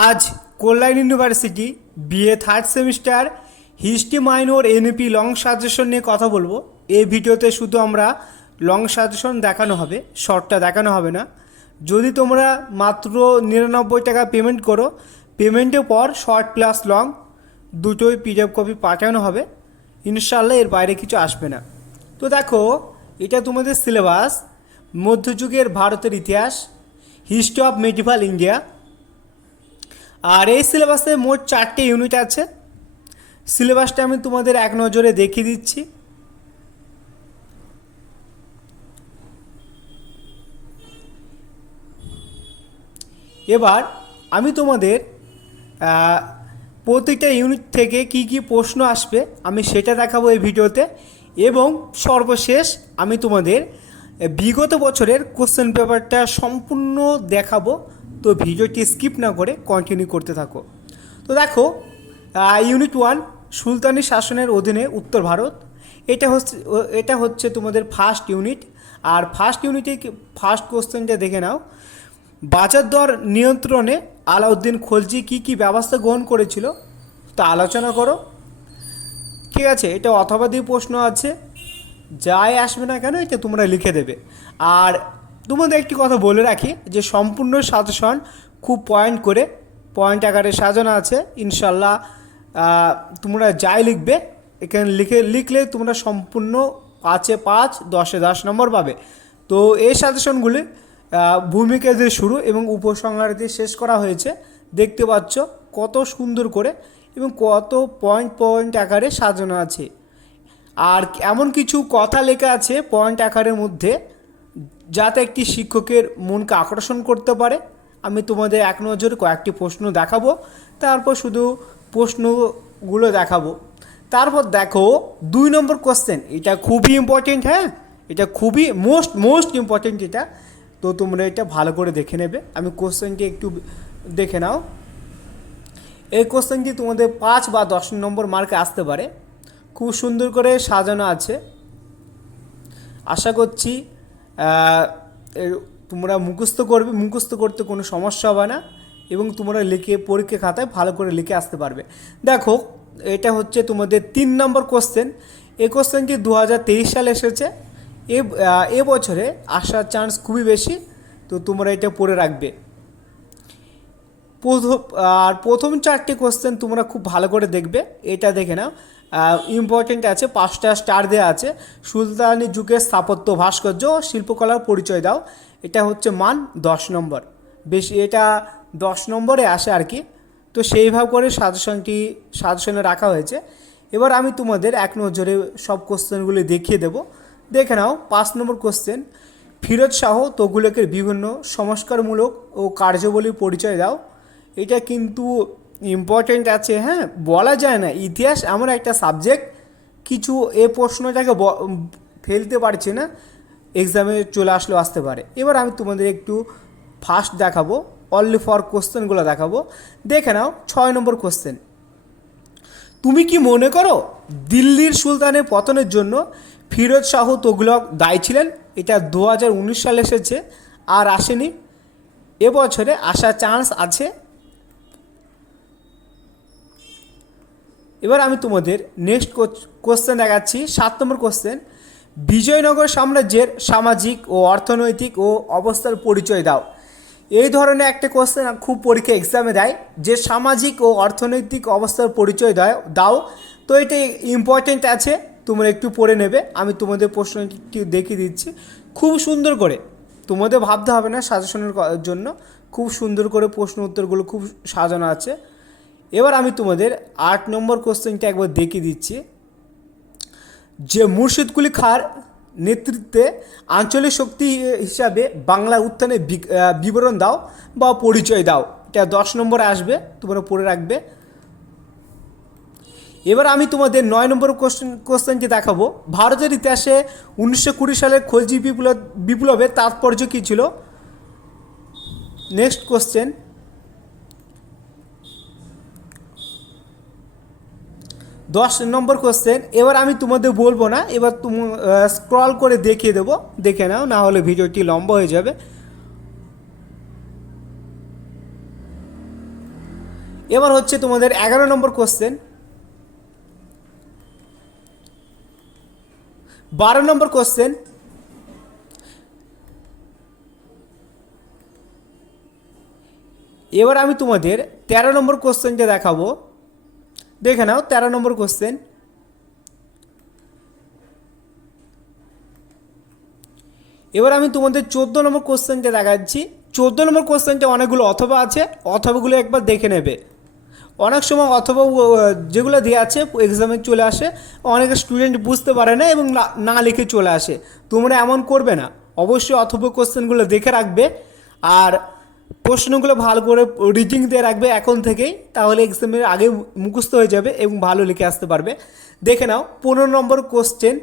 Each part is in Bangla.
আজ Kalyan University BA third semester history minor NP long suggestion নিয়ে কথা বলব। এই ভিডিওতে শুধু আমরা লং সাজেশন দেখানো হবে শর্টটা দেখানো হবে না। যদি তোমরা মাত্র নিরানব্বই টাকা পেমেন্ট করো পেমেন্টের পর শর্ট প্লাস লং দুটোই পিডিএফ কপি পাঠানো হবে। ইনশাল্লাহ এর বাইরে কিছু আসবে না। তো দেখো, এটা তোমাদের সিলেবাস মধ্যযুগের ভারতের ইতিহাস হিস্ট্রি অফ মেডিভাল ইন্ডিয়া আর এই সিলেবাসে মোট চারটে ইউনিট আছে। সিলেবাসটা আমি তোমাদের এক নজরে দেখিয়ে দিচ্ছি। এবার আমি তোমাদের প্রতিটা ইউনিট থেকে কি কি প্রশ্ন আসবে আমি সেটা দেখাবো এই ভিডিওতে এবং সর্বশেষ আমি তোমাদের বিগত বছরের কোশ্চেন পেপারটা সম্পূর্ণ দেখাবো। তো ভিডিওটি স্কিপ না করে কন্টিনিউ করতে থাকো। তো দেখো ইউনিট ওয়ান সুলতানি শাসনের অধীনে উত্তর ভারত। এটা হচ্ছে এটা হচ্ছে তোমাদের ফার্স্ট ইউনিট আর ফার্স্ট ইউনিটে ফার্স্ট কোশ্চেনটা দেখে নাও। বাজার দর নিয়ন্ত্রণে আলাউদ্দিন খলজি কি কি ব্যবস্থা গ্রহণ করেছিল তা আলোচনা করো। ঠিক আছে, এটা অথবা প্রশ্ন আছে। যাই আসবে না কেন, এটা তোমরা লিখে দেবে। আর তোমাদের একটি কথা বলে রাখি যে সম্পূর্ণ সাজেশন খুব পয়েন্ট করে পয়েন্ট আকারে সাজানো আছে। ইনশাল্লাহ তোমরা যাই লিখবে, এখানে লিখে, লিখলে তোমরা সম্পূর্ণ পাঁচে পাঁচ, দশে দশ নম্বর পাবে। তো এই সাজেশনগুলি ভূমিকা দিয়ে শুরু এবং উপসংহার দিয়ে শেষ করা হয়েছে। দেখতে পাচ্ছ কত সুন্দর করে এবং কত পয়েন্ট পয়েন্ট আকারে সাজানো আছে। আর এমন কিছু কথা লেখা আছে পয়েন্ট আকারের মধ্যে যাতে একটি শিক্ষকের মনকে আকর্ষণ করতে পারে, আমি তোমাদের এক নজরে কয়েকটি প্রশ্ন দেখাবো। তারপর শুধু প্রশ্নগুলো দেখাবো। তারপর দেখো, দুই নম্বর কোশ্চেন এটা খুবই ইম্পর্টেন্ট হ্যাঁ? এটা খুবই মোস্ট মোস্ট ইম্পর্টেন্ট এটা। তো তোমরা এটা ভালো করে দেখে নেবে। আমি কোশ্চেনটি একটু দেখে নাও। এই কোশ্চেনটি তোমাদের পাঁচ বা দশ নম্বর মার্কে আসতে পারে। খুব সুন্দর করে সাজানো আছে। আশা করছি তোমরা মুখস্থ করবে, মুখস্থ করতে কোনো সমস্যা হবে না এবং তোমরা লিখে পরীক্ষা খাতায় ভালো করে লিখে আসতে পারবে। দেখো, এটা হচ্ছে তোমাদের তিন নম্বর কোশ্চেন এই কোশ্চেনটি দু হাজার তেইশ সালে এসেছে। এ এ বছরে আসার চান্স খুবই বেশি, তো তোমরা এটা পড়ে রাখবে। প্রথম, আর প্রথম চারটি কোশ্চেন তোমরা খুব ভালো করে দেখবে। এটা দেখে নাও। ইম্পর্টেন্ট আছে, পাঁচটা স্টার দেওয়া আছে। সুলতানি যুগের স্থাপত্য ভাস্কর্য, শিল্পকলার পরিচয় দাও। এটা হচ্ছে মান দশ নম্বর। বেশি, এটা দশ নম্বরে আসে আর কি। তো সেইভাবে করে সাজেশনটি, সাজেশনে রাখা হয়েছে। এবার আমি তোমাদের এক নজরে সব কোশ্চেনগুলি দেখিয়ে দেবো। দেখে নাও, পাঁচ নম্বর কোশ্চেন ফিরোজ শাহ তগুলকের বিভিন্ন সংস্কারমূলক ও কার্যবলীর পরিচয় দাও। এটা কিন্তু ইম্পর্টেন্ট আছে হ্যাঁ? বলা যায় না। ইতিহাস এমন একটা সাবজেক্ট কিছু এ প্রশ্নটাকে ফেলতে পারছে না এক্সামে চলে আসলেও আসতে পারে। এবার আমি তোমাদের একটু ফার্স্ট দেখাবো অনলি ফর কোশ্চেনগুলো দেখাবো। দেখে নাও, ছয় নম্বর কোশ্চেন তুমি কি মনে করো, দিল্লির সুলতানের পতনের জন্য ফিরোজ শাহ তোগলক দায়ী ছিলেন? এটা দু হাজার উনিশ সালে এসেছে, আর আসেনি। এবছরে আসার চান্স আছে এবার আমি তোমাদের নেক্সট কোশ্চেন দেখাচ্ছি, সাত নম্বর কোশ্চেন বিজয়নগর সাম্রাজ্যের সামাজিক ও অর্থনৈতিক ও অবস্থার পরিচয় দাও। এই ধরনের একটা কোশ্চেন খুব পরীক্ষা এক্সামে দেয়, যে সামাজিক ও অর্থনৈতিক অবস্থার পরিচয় দাও দাও। তো এটা ইম্পর্টেন্ট আছে, তোমরা একটু পড়ে নেবে, আমি তোমাদের প্রশ্নটি দেখিয়ে দিচ্ছি। খুব সুন্দর করে, তোমাদের ভাবতে হবে না সাজেশনের জন্য, খুব সুন্দর করে প্রশ্ন উত্তরগুলো খুব সাজানো আছে। এবার আমি তোমাদের আট নম্বর কোশ্চেনটা একবার দেখিয়ে দিচ্ছি। যে মুর্শিদ মুর্শিদকুলি খার নেতৃত্বে আঞ্চলিক শক্তি হিসাবে বাংলা উত্থানে বিবরণ দাও বা পরিচয় দাও। এটা দশ নম্বরে আসবে, তোমরা পড়ে রাখবে। এবার আমি তোমাদের নয় নম্বর কোশ্চেন কোশ্চেনটি দেখাবো। ভারতের ইতিহাসে উনিশশো কুড়ি সালের খোঁজি বিপ্লব বিপ্লবের তাৎপর্য কী ছিল? নেক্সট কোশ্চেন দশ নম্বর কোশ্চেন এবার আমি তোমাদের বলব না, এবার তুমি স্ক্রল করে দেখিয়ে দেবো, দেখে নাও, না হলে ভিডিওটি লম্বা হয়ে যাবে। এবার হচ্ছে তোমাদের এগারো নম্বর কোশ্চেন বারো নম্বর কোশ্চেন এবার আমি তোমাদের তেরো নম্বর কোশ্চেনটা দেখাবো। দেখে নাও, তেরো নম্বর কোশ্চেন এবার আমি তোমাদের চোদ্দ নম্বর কোশ্চেনটা দেখাচ্ছি। চোদ্দ নম্বর কোশ্চেনটা অনেকগুলো অথবা আছে, অথবাগুলো একবার দেখে নেবে। অনেক সময় অথবা যেগুলো দেওয়া আছে এক্সামে চলে আসে, অনেক স্টুডেন্ট বুঝতে পারে না এবং না লিখে চলে আসে। তোমরা এমন করবে না। অবশ্যই অথবা কোশ্চেনগুলো দেখে রাখবে। আর প্রশ্নগুলো ভালো করে রিডিং দিয়ে রাখবে এখন থেকেই, তাহলে এক্সামের আগে মুখস্থ হয়ে যাবে এবং ভালো লিখে আসতে পারবে। দেখে নাও, পনেরো নম্বর কোশ্চেন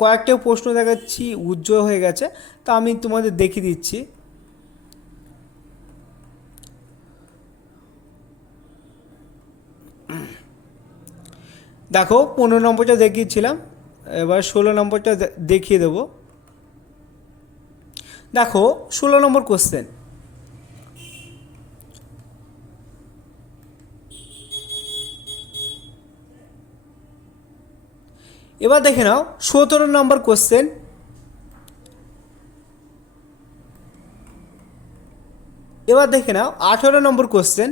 কয়েকটা প্রশ্ন দেখাচ্ছি, উজ্জ্বল হয়ে গেছে। তা আমি তোমাদের দেখিয়ে দিচ্ছি। দেখো, পনেরো নম্বরটা দেখিয়েছিলাম। এবার ষোলো নম্বরটা দেখিয়ে দেবো। দেখো, ষোলো নম্বর কোশ্চেন এবার দেখে নাও, সতেরো নম্বর কোশ্চেন এবার দেখে নাও, আঠেরো নম্বর কোশ্চেন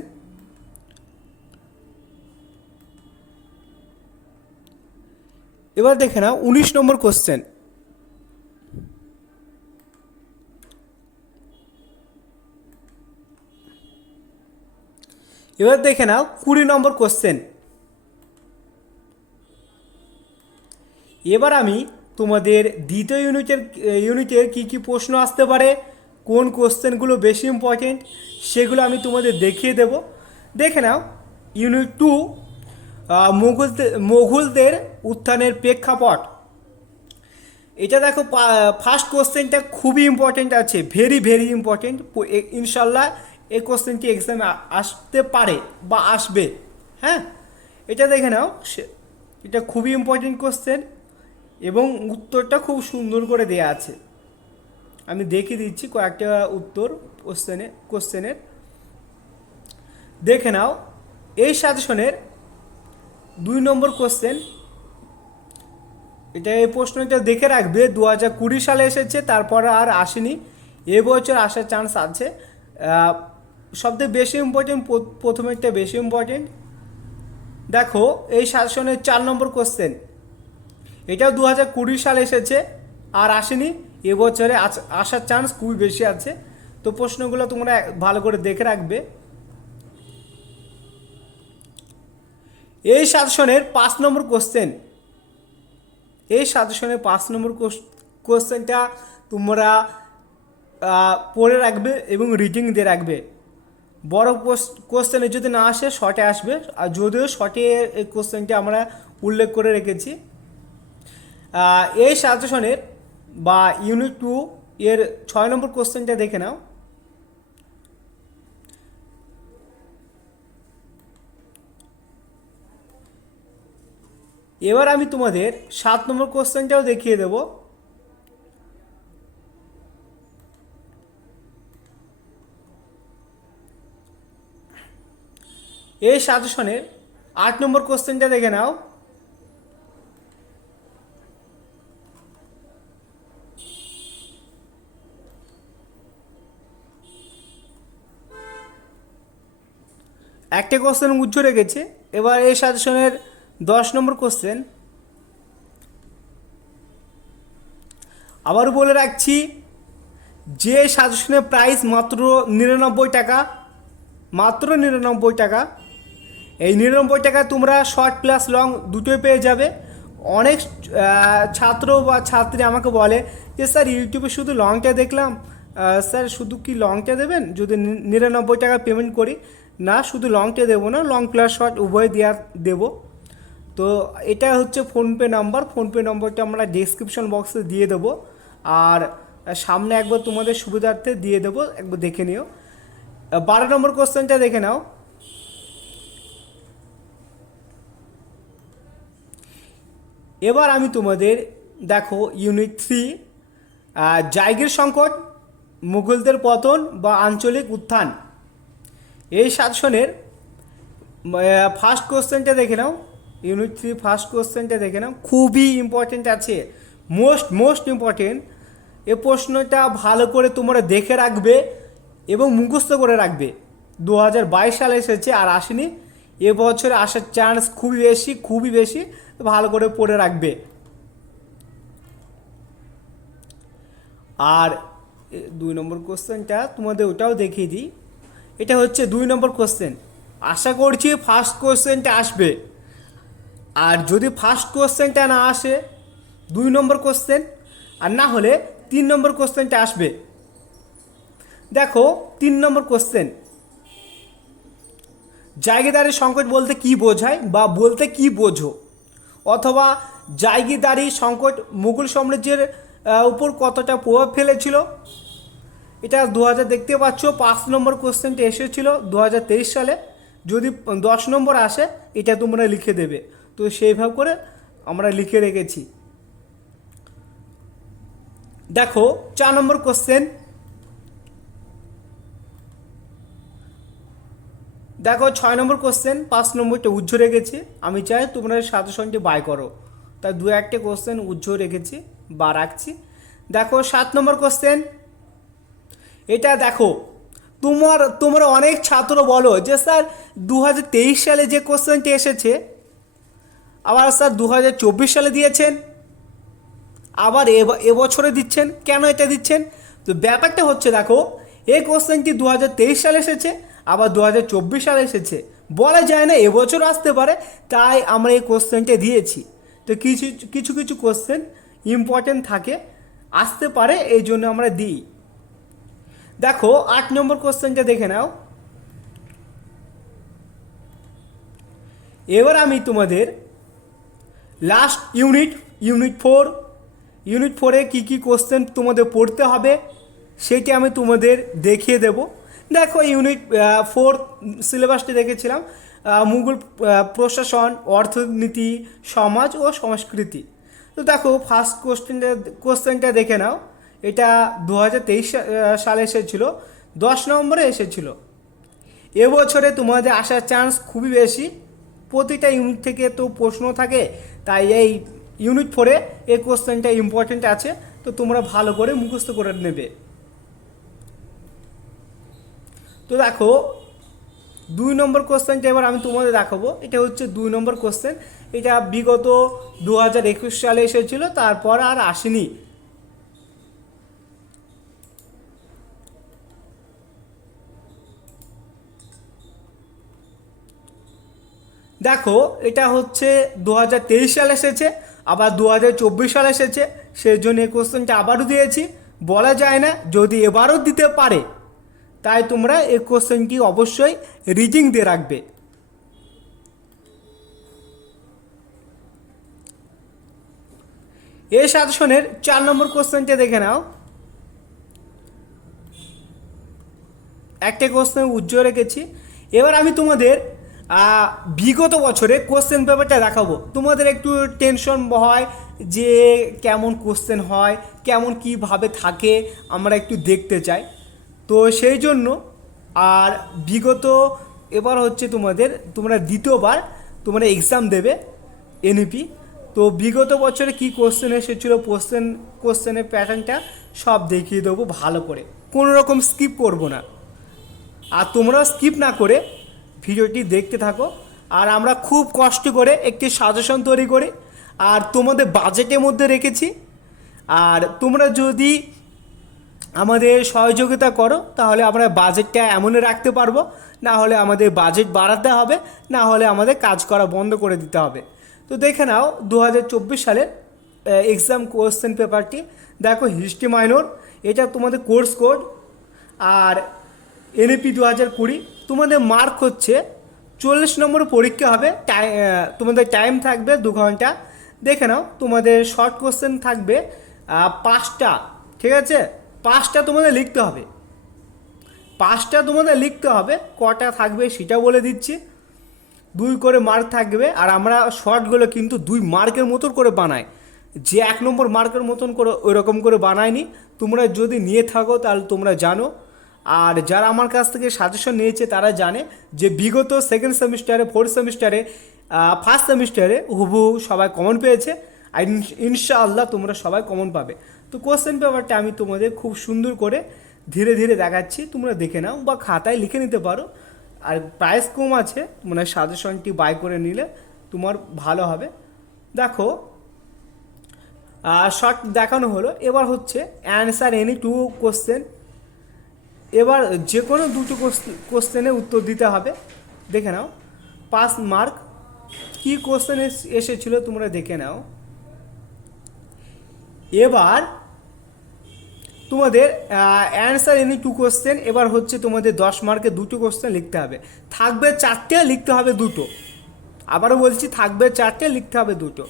এবার দেখে নাও, উনিশ নম্বর কোশ্চেন এবার দেখে নাও, কুড়ি নম্বর কোশ্চেন এবার আমি তোমাদের দ্বিতীয় ইউনিটের ইউনিটের কী কী প্রশ্ন আসতে পারে, কোন কোশ্চেনগুলো বেশি ইম্পর্টেন্ট সেগুলো আমি তোমাদের দেখিয়ে দেব। দেখে নাও ইউনিট টু মুঘলদের, মোঘলদের উত্থানের প্রেক্ষাপট। এটা দেখো ফার্স্ট কোশ্চেনটা খুবই ইম্পর্টেন্ট আছে ভেরি ভেরি ইম্পর্টেন্ট ইনশাল্লাহ এই কোশ্চেনটি এক্সামে আসতে পারে বা আসবে হ্যাঁ? এটা দেখে নাও এটা খুবই ইম্পর্টেন্ট কোশ্চেন এবং উত্তরটা খুব সুন্দর করে দেয়া আছে। আমি দেখিয়ে দিচ্ছি কয়েকটা উত্তর কোশ্চেনে কোশ্চেনের দেখে নাও, এই সাজেশনের দুই নম্বর কোশ্চেন এটা এই প্রশ্নটা দেখে রাখবে দু হাজার কুড়ি সালে এসেছে, তারপরে আর আসেনি। এবছর আসার চান্স আছে। সবথেকে বেশি ইম্পর্টেন্ট প্রথমেরটা বেশি ইম্পর্টেন্ট দেখো, এই শাসনের চার নম্বর কোশ্চেন এটাও দু হাজার কুড়ি সালে এসেছে, আর আসেনি। এবছরে আস- আসার চান্স খুবই বেশি আছে। তো প্রশ্নগুলো তোমরা ভালো করে দেখে রাখবে। এই শাসনের পাঁচ নম্বর কোশ্চেন এই সাজেশনের পাঁচ নম্বর কোশ্চেনটা তোমরা পড়ে রাখবে এবং রিডিং দিয়ে রাখবে। বড় কোশ্চেনে যদি না আসে শর্টে আসবে। আর যদিও শর্টে এই কোশ্চেনটা আমরা উল্লেখ করে রেখেছি। এই সাজেশনের বা ইউনিট টু এর ছয় নম্বর কোশ্চেনটা দেখে নাও। এবার আমি তোমাদের সাত নম্বর কোশ্চেনটাও দেখিয়ে দেব। এই সাজেশনের আট নম্বর কোশ্চেনটা দেখে নাও। একটা কোশ্চেন উজ্জ্ব রেখেছে। এবার এই সাজেশনের দশ নম্বর কোশ্চেন আবার বলে রাখছি, যে সাজেশনের প্রাইস মাত্র নিরানব্বই টাকা, মাত্র নিরানব্বই টাকা, এই নিরানব্বই টাকা তোমরা শর্ট প্লাস লং দুটোই পেয়ে যাবে। অনেক ছাত্র বা ছাত্রী আমাকে বলে যে, স্যার ইউটিউবে শুধু লংটা দেখলাম। স্যার, শুধু কি লংটা দেবেন? যদি নিরানব্বই টাকা পেমেন্ট করি, না, শুধু লংটা দেবো না লং প্লাস শর্ট উভয় দেওয়ার দেবো। তো এটা হচ্ছে ফোনপে নাম্বার। ফোনপে নম্বরটা আমরা ডিসক্রিপশন বক্সে দিয়ে দেবো। আর সামনে একবার তোমাদের সুবিধার্থে দিয়ে দেবো। একবার দেখে নিও। বারো নম্বর কোশ্চেনটা দেখে নাও। এবার আমি তোমাদের দেখো ইউনিট থ্রি জায়গির সংকট, মুঘলদের পতন বা আঞ্চলিক উত্থান। এই শাসনের ফার্স্ট কোশ্চেনটা দেখে নাও। ইউনিট থ্রি ফার্স্ট কোশ্চেনটা দেখে নাও। খুবই ইম্পর্টেন্ট আছে। মোস্ট মোস্ট ইম্পর্টেন্ট এ প্রশ্নটা ভালো করে তোমরা দেখে রাখবে এবং মুখস্থ করে রাখবে। দু হাজার বাইশ সালে এসেছে আর আসেনি। এবছরে আসার চান্স খুবই বেশি খুবই বেশি। ভালো করে পড়ে রাখবে। আর দুই নম্বর কোশ্চেনটা তোমাদের ওটাও দেখিয়ে দিই। এটা হচ্ছে দুই নম্বর কোশ্চেন আশা করছি ফার্স্ট কোশ্চেনটা আসবে। আর যদি ফার্স্ট কোশ্চেনটা না আসে, দুই নম্বর কোশ্চেন আর না হলে তিন নম্বর কোশ্চেনটা আসবে। দেখো, তিন নম্বর কোশ্চেন জায়গিদারি সংকট বলতে কি বোঝায় বা বলতে কি বোঝো? অথবা জায়গিদারি সংকট মুঘল সাম্রাজ্যের উপর কতটা প্রভাব ফেলেছিল? এটা দু হাজার দেখতে পাচ্ছ, পাঁচ নম্বর কোশ্চেনটা এসেছিল দু হাজার তেইশ সালে। যদি দশ নম্বর আসে, এটা তোমরা লিখে দেবে। তো সেইভাবে করে আমরা লিখে রেখেছি। দেখো, চার নম্বর কোশ্চেন দেখো, ছয় নম্বর কোশ্চেন পাঁচ নম্বরটা উজ্জ্ব রেখেছে। আমি চাই তোমরা সাথে সঙ্গে বাই করো। তাই দু একটা কোশ্চেন উজ্জ্ব রেখেছি, বা রাখছি। দেখো, সাত নম্বর কোশ্চেন এটা দেখো, তোমার, তোমরা অনেক ছাত্র বলো যে, স্যার দু হাজার তেইশ সালে যে কোশ্চেনটি এসেছে আবার স্যার দু হাজার চব্বিশ সালে দিয়েছেন। আবার এব- এবছরে দিচ্ছেন। কেন এটা দিচ্ছেন? তো ব্যাপারটা হচ্ছে দেখো, এই কোশ্চেনটি দু সালে এসেছে, আবার দু হাজার চব্বিশ সালে এসেছে। বলা যায় না এবছর আসতে পারে, তাই আমরা এই কোশ্চেনটা দিয়েছি। তো কিছু কিছু কিছু কোশ্চেন ইম্পর্টেন্ট থাকে, আসতে পারে, এই জন্য আমরা দিই। দেখো, আট নম্বর কোশ্চেনটা দেখে নাও। এবার আমি তোমাদের last unit unit four unit ফোরে কী কী কোশ্চেন তোমাদের পড়তে হবে, সেটি আমি তোমাদের দেখিয়ে দেব। দেখো ইউনিট ফোর সিলেবাসটি দেখেছিলাম মুঘল প্রশাসন, অর্থনীতি, সমাজ ও সংস্কৃতি। তো দেখো ফার্স্ট কোশ্চেনটা কোশ্চেনটা দেখে নাও। এটা দু হাজার তেইশ সালে এসেছিল, দশ নম্বরে এসেছিল। এবছরে তোমাদের আসার চান্স খুবই বেশি। প্রতিটা ইউনিট থেকে তো প্রশ্ন থাকে, তাই এই ইউনিট ফোরে এই কোশ্চেনটা ইম্পর্টেন্ট আছে, তো তোমরা ভালো করে মুখস্থ করে নেবে। তো দেখো, দুই নম্বর কোশ্চেনটা এবার আমি তোমাদের দেখাবো, এটা হচ্ছে দুই নম্বর কোশ্চেন এটা বিগত দু হাজার একুশ সালে এসেছিল, তারপর আর আসেনি। দেখো, এটা হচ্ছে দু সালে এসেছে, আবার দু সালে এসেছে সেই জন্য এই কোশ্চেনটা আবারও দিয়েছি। বলা যায় না যদি এবারও দিতে পারে, তাই তোমরা এই কোশ্চেনটি অবশ্যই রিডিং দিয়ে রাখবে। এই সাজেশনের চার নম্বর কোশ্চেনটা দেখে নাও। একটা কোশ্চেন উজ্জ্বল রেখেছি। এবার আমি তোমাদের বিগত বছরে কোশ্চেন পেপারটা দেখাবো। তোমাদের একটু টেনশন হয় যে কেমন কোশ্চেন হয়, কেমন কীভাবে থাকে, আমরা একটু দেখতে চাই। তো সেই জন্য, আর বিগত, এবার হচ্ছে তোমাদের, তোমরা দ্বিতীয়বার, তোমরা এক্সাম দেবে এনইপি তো বিগত বছরে কি কোশ্চেন এসেছিল কোশ্চেন কোশ্চেনের প্যাটার্নটা সব দেখিয়ে দেবো ভালো করে। কোনো রকম স্কিপ করব না। আর তোমরা স্কিপ না করে ভিডিওটি দেখতে থাকো। আর আমরা খুব কষ্ট করে একটি সাজেশন তৈরি করি। আর তোমাদের বাজেটের মধ্যে রেখেছি। আর তোমরা যদি আমাদের সহযোগিতা করো, তাহলে আমরা বাজেটটা এমনই রাখতে পারব। না হলে আমাদের বাজেট বাড়াতে হবে, না হলে আমাদের কাজ করা বন্ধ করে দিতে হবে। তো দেখে নাও দু হাজার চব্বিশ সালের এক্সাম কোয়েশ্চেন পেপারটি দেখো হিস্ট্রি মাইনর এটা তোমাদের কোর্স কোড আর এনএপি দু হাজার কুড়ি, তোমাদের মার্ক হচ্ছে চল্লিশ নম্বর পরীক্ষা হবে তোমাদের টাইম থাকবে দু ঘণ্টা। দেখে নাও, তোমাদের শর্ট কোশ্চেন থাকবে পাঁচটা, ঠিক আছে? পাঁচটা তোমাদের লিখতে হবে। পাঁচটা তোমাদের লিখতে হবে, কটা থাকবে সেটা বলে দিচ্ছি। দুই করে মার্ক থাকবে, আর আমরা শর্টগুলো কিন্তু দুই মার্কের মতো করে বানাই। যে এক নম্বর মার্কের মতন করে ওই রকম করে বানায়নি, তোমরা যদি নিয়ে থাকো তাহলে তোমরা জানো। আর যারা আমার কাছ থেকে সাজেশন নিয়েছে, তারা জানে যে বিগত সেকেন্ড সেমিস্টারে ফোর্থ সেমিস্টারে ফার্স্ট সেমিস্টারে হুবহু সবাই কমন পেয়েছে আর ইনশাআল্লাহ তোমরা সবাই কমন পাবে। তো কোশ্চেন পেপারটা আমি তোমাদের খুব সুন্দর করে ধীরে ধীরে দেখাচ্ছি, তোমরা দেখে নাও বা খাতায় লিখে নিতে পারো। আর প্রাইস কম আছে মানে সাজেশনটি বাই করে নিলে তোমার ভালো হবে। দেখো শর্ট দেখানো হলো, এবার হচ্ছে অ্যান্সার এনি টু কোশ্চেন এবার যে কোনো দুটো কোশ্চেনের উত্তর দিতে হবে। দেখে নাও। পাস মার্ক কি কোশ্চেন এসেছিল তোমরা দেখে নাও। এবার তোমাদের অ্যান্সার এনি টু কোশ্চেন এবার হচ্ছে তোমাদের দশ মার্কে দুটো কোশ্চেন লিখতে হবে। থাকবে চারটে, লিখতে হবে দুটো। আবারও বলছি, থাকবে চারটে, লিখতে হবে দুটো।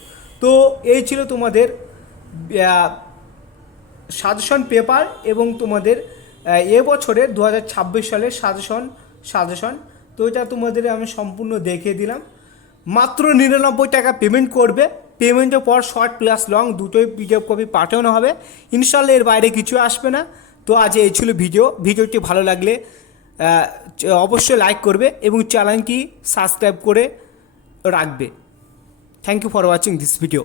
তো এই ছিল তোমাদের সাজেশন পেপার এবং তোমাদের এ বছরের দু হাজার ছাব্বিশ সালের সাজেশন সাজেশন। তো এটা তোমাদের আমি সম্পূর্ণ দেখিয়ে দিলাম। মাত্র নিরানব্বই টাকা পেমেন্ট করবে। পেমেন্টের পর শর্ট প্লাস লং দুটোই পিডিএফ কপি পাঠানো হবে। ইনশাল্লাহ এর বাইরে কিছু আসবে না। তো আজ এই ছিল ভিডিও ভিডিওটি ভালো লাগলে অবশ্যই লাইক করবে এবং চ্যানেলটি সাবস্ক্রাইব করে রাখবে। Thank you for watching this video